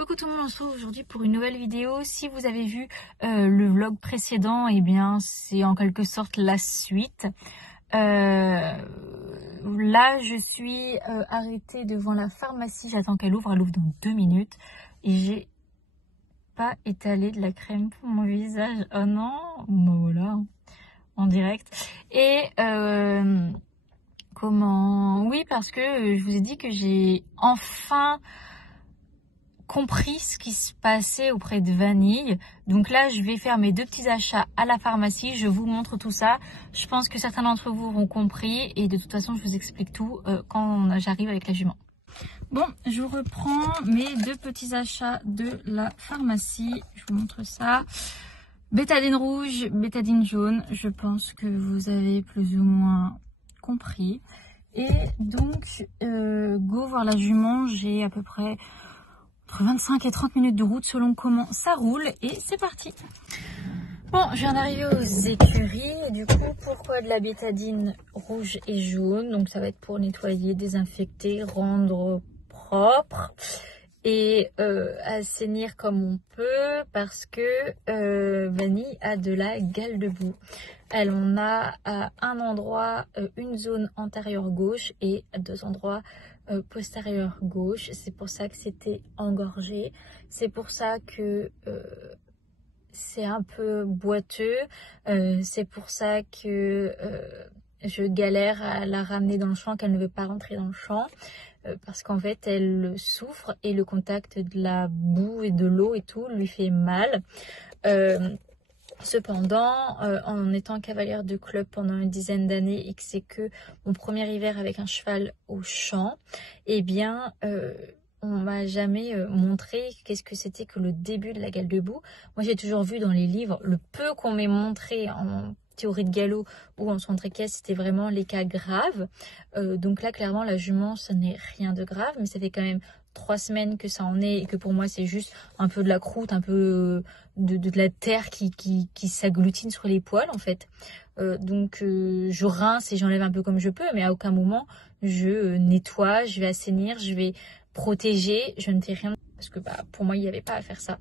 Coucou tout le monde, on se retrouve aujourd'hui pour une nouvelle vidéo. Si vous avez vu le vlog précédent, eh bien c'est en quelque sorte la suite. Là je suis arrêtée devant la pharmacie, j'attends qu'elle ouvre, elle ouvre dans 2 minutes. Et j'ai pas étalé de la crème pour mon visage, oh non, bon voilà, en direct. Et oui, parce que je vous ai dit que j'ai enfin compris ce qui se passait auprès de Vanille. Donc là, je vais faire mes 2 petits achats à la pharmacie. Je vous montre tout ça. Je pense que certains d'entre vous auront compris. Et de toute façon, je vous explique tout quand j'arrive avec la jument. Bon, je reprends mes 2 petits achats de la pharmacie. Je vous montre ça. Bétadine rouge, bétadine jaune. Je pense que vous avez plus ou moins compris. Et donc, go voir la jument. J'ai à peu près entre 25 et 30 minutes de route selon comment ça roule. Et c'est parti. Bon, je viens d'arriver aux écuries. Et du coup, pourquoi de la bétadine rouge et jaune? Donc ça va être pour nettoyer, désinfecter, rendre propre et assainir comme on peut, parce que Vanille a de la gale de boue. Elle en a à un endroit, une zone antérieure gauche et à 2 endroits postérieur gauche. C'est pour ça que c'était engorgé. C'est pour ça que c'est un peu boiteux. C'est pour ça que je galère à la ramener dans le champ, qu'elle ne veut pas rentrer dans le champ. Parce qu'en fait elle souffre et le contact de la boue et de l'eau et tout lui fait mal. Cependant, en étant cavalière de club pendant une dizaine d'années et que c'est que mon premier hiver avec un cheval au champ, eh bien on m'a jamais montré qu'est-ce que c'était que le début de la gale de boue. Moi j'ai toujours vu dans les livres, le peu qu'on m'ait montré en théorie de galop ou en centre équestre, c'était vraiment les cas graves. Donc là clairement la jument, ça n'est rien de grave, mais ça fait quand même 3 semaines que ça en est et que pour moi c'est juste un peu de la croûte, un peu de la terre qui s'agglutine sur les poils en fait. Donc je rince et j'enlève un peu comme je peux, mais à aucun moment je nettoie, je vais assainir, je vais protéger, je ne fais rien parce que pour moi il n'y avait pas à faire ça.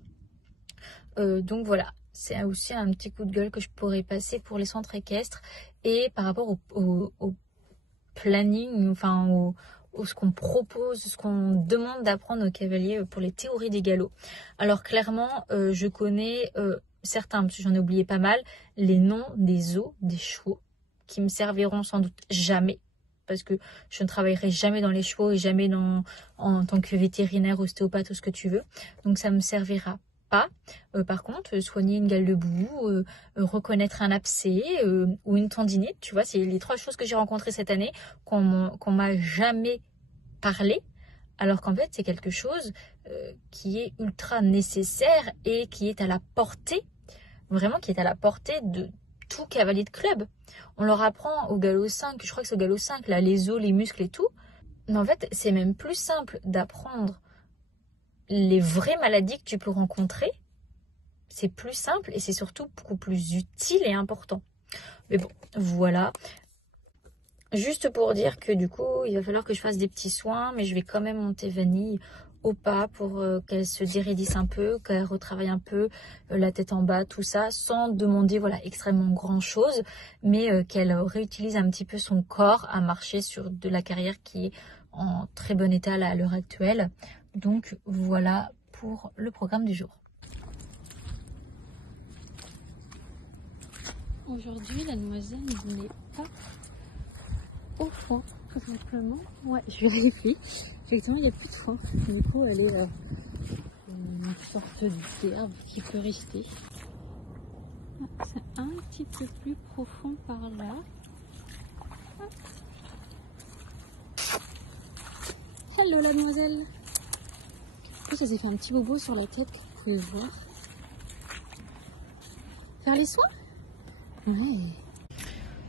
Donc voilà, c'est aussi un petit coup de gueule que je pourrais passer pour les centres équestres. Et par rapport au planning, enfin ce qu'on propose, ce qu'on demande d'apprendre aux cavaliers pour les théories des galops. Alors clairement, je connais certains, parce que j'en ai oublié pas mal, les noms des os des chevaux qui me serviront sans doute jamais, parce que je ne travaillerai jamais dans les chevaux et jamais en tant que vétérinaire, ostéopathe ou ce que tu veux. Donc ça me servira pas. Par contre, soigner une gale de boue, reconnaître un abcès ou une tendinite, tu vois, c'est les 3 choses que j'ai rencontrées cette année qu'on m'a jamais parlé, alors qu'en fait c'est quelque chose qui est ultra nécessaire et qui est à la portée, vraiment qui est à la portée de tout cavalier de club. On leur apprend au galop 5, je crois que c'est au galop 5, là, les os, les muscles et tout, mais en fait c'est même plus simple d'apprendre les vraies maladies que tu peux rencontrer. C'est plus simple et c'est surtout beaucoup plus utile et important. Mais bon, voilà. Juste pour dire que du coup, il va falloir que je fasse des petits soins, mais je vais quand même monter Vanille au pas pour qu'elle se déraidisse un peu, qu'elle retravaille un peu la tête en bas, tout ça, sans demander voilà extrêmement grand chose, mais qu'elle réutilise un petit peu son corps à marcher sur de la carrière qui est en très bon état là, à l'heure actuelle. Donc voilà pour le programme du jour. Aujourd'hui, la demoiselle n'est pas au foin, tout simplement. Ouais, je vérifie. Effectivement, il n'y a plus de foin. Du coup, elle est une sorte d'herbe qui peut rester. C'est un petit peu plus profond par là. Hello la demoiselle. En plus, ça s'est fait un petit bobo sur la tête, que vous pouvez voir. Faire les soins? Ouais.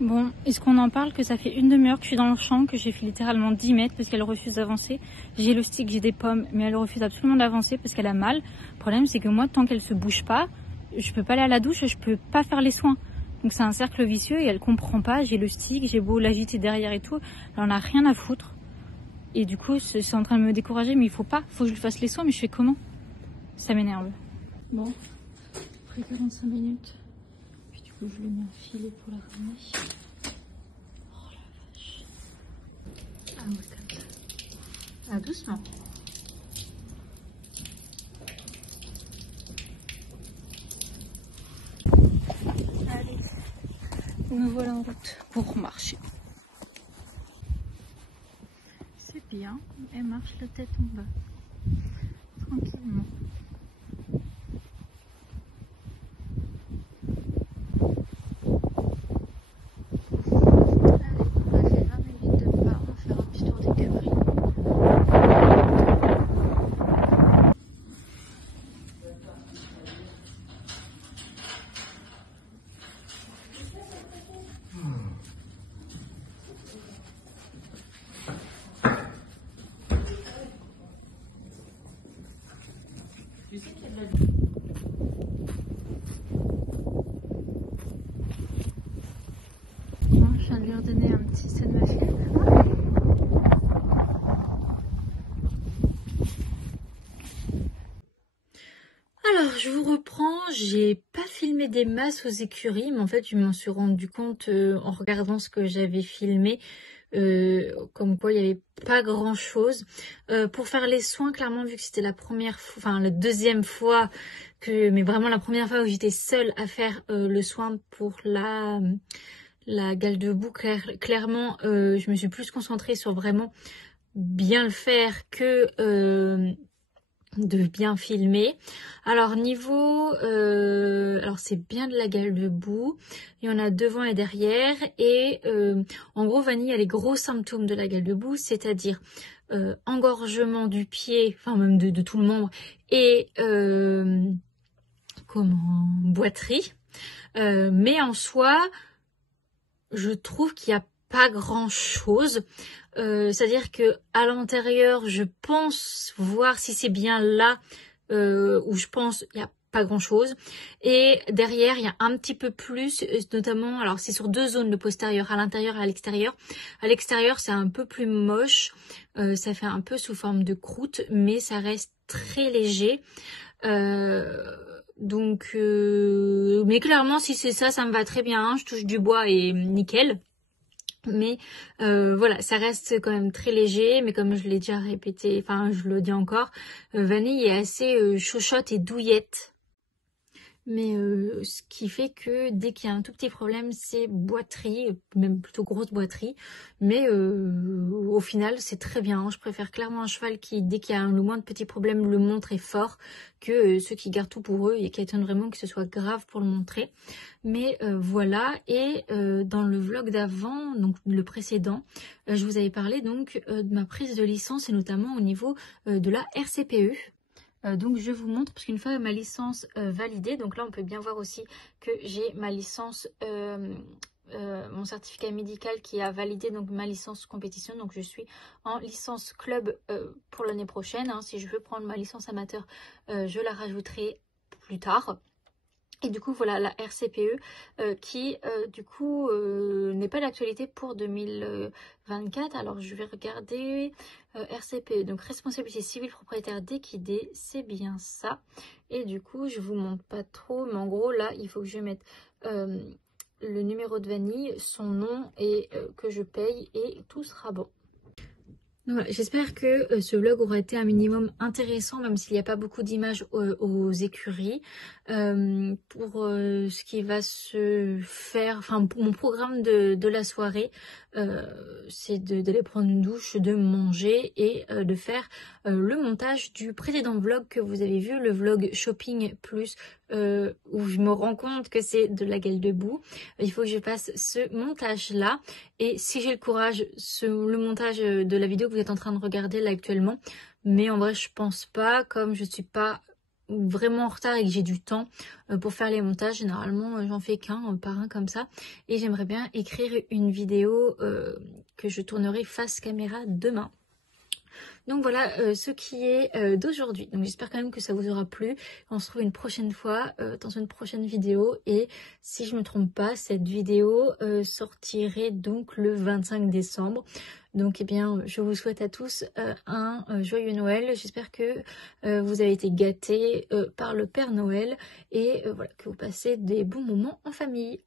Bon, est-ce qu'on en parle que ça fait une demi-heure que je suis dans le champ, que j'ai fait littéralement 10 mètres parce qu'elle refuse d'avancer. J'ai le stick, j'ai des pommes, mais elle refuse absolument d'avancer parce qu'elle a mal. Le problème, c'est que moi, tant qu'elle se bouge pas, je peux pas aller à la douche, je peux pas faire les soins. Donc c'est un cercle vicieux et elle comprend pas. J'ai le stick, j'ai beau l'agiter derrière et tout, elle en a rien à foutre. Et du coup, c'est en train de me décourager, mais il faut que je lui fasse les soins, mais je fais comment? Ça m'énerve. Bon, après 45 minutes. Puis du coup, je lui mets un filet pour la ramener. Oh la vache. Ah ouais, comme ça. Ah, doucement. Allez, me voilà en route pour marcher. C'est bien, elle marche la tête en bas. Tranquillement. Je viens de lui redonner un petit saut de ma fièvre. Alors, je vous reprends, j'ai pas filmé des masses aux écuries, mais en fait, je m'en suis rendu compte en regardant ce que j'avais filmé, comme quoi il n'y avait pas grand chose. Pour faire les soins, clairement, vu que c'était la première fois, enfin la deuxième fois, mais vraiment la première fois où j'étais seule à faire le soin pour la gale de boue, clairement, je me suis plus concentrée sur vraiment bien le faire que de bien filmer. Alors niveau alors c'est bien de la gale de boue, il y en a devant et derrière, et en gros Vanille a les gros symptômes de la gale de boue, c'est-à-dire engorgement du pied, enfin même de tout le membre, et boiterie, mais en soi je trouve qu'il n'y a pas grand chose. C'est-à-dire que à l'intérieur, je pense voir si c'est bien là où je pense il n'y a pas grand chose, et derrière il y a un petit peu plus, notamment, alors c'est sur deux zones, le postérieur, à l'intérieur et à l'extérieur. À l'extérieur c'est un peu plus moche, ça fait un peu sous forme de croûte, mais ça reste très léger. Donc mais clairement si c'est ça, ça me va très bien, hein. Je touche du bois et nickel. Mais voilà, ça reste quand même très léger, mais comme je l'ai déjà répété, enfin je le dis encore, Vanille est assez chochotte et douillette. Mais ce qui fait que dès qu'il y a un tout petit problème, c'est boiterie, même plutôt grosse boiterie. Mais au final, c'est très bien. Je préfère clairement un cheval qui, dès qu'il y a le moins de petits problèmes, le montre est fort, que ceux qui gardent tout pour eux et qui attendent vraiment que ce soit grave pour le montrer. Mais voilà, et dans le vlog d'avant, donc le précédent, je vous avais parlé donc de ma prise de licence, et notamment au niveau de la RCPE. Donc je vous montre, parce qu'une fois ma licence validée, donc là on peut bien voir aussi que j'ai ma licence, mon certificat médical qui a validé donc ma licence compétition, donc je suis en licence club pour l'année prochaine, hein. Si je veux prendre ma licence amateur, je la rajouterai plus tard. Et du coup voilà la RCPE qui du coup n'est pas d'actualité pour 2024. Alors je vais regarder RCPE, donc responsabilité civile propriétaire d'équidés, c'est bien ça. Et du coup je vous montre pas trop, mais en gros là il faut que je mette le numéro de Vanille, son nom, et que je paye, et tout sera bon. Voilà, j'espère que ce vlog aura été un minimum intéressant, même s'il n'y a pas beaucoup d'images aux écuries. Pour ce qui va se faire, enfin pour mon programme de la soirée, c'est d'aller prendre une douche, de manger et de faire le montage du précédent vlog que vous avez vu, le vlog shopping plus, où je me rends compte que c'est de la gale de boue. Il faut que je fasse ce montage là, et si j'ai le courage, le montage de la vidéo que vous êtes en train de regarder là actuellement, mais en vrai je pense pas, comme je suis pas vraiment en retard et que j'ai du temps pour faire les montages. Généralement j'en fais qu'un par un comme ça, et j'aimerais bien écrire une vidéo que je tournerai face caméra demain. Donc voilà ce qui est d'aujourd'hui. Donc j'espère quand même que ça vous aura plu. On se retrouve une prochaine fois dans une prochaine vidéo, et si je me trompe pas, cette vidéo sortirait donc le 25 décembre. Donc eh bien je vous souhaite à tous un joyeux Noël. J'espère que vous avez été gâtés par le Père Noël et voilà, que vous passez des bons moments en famille.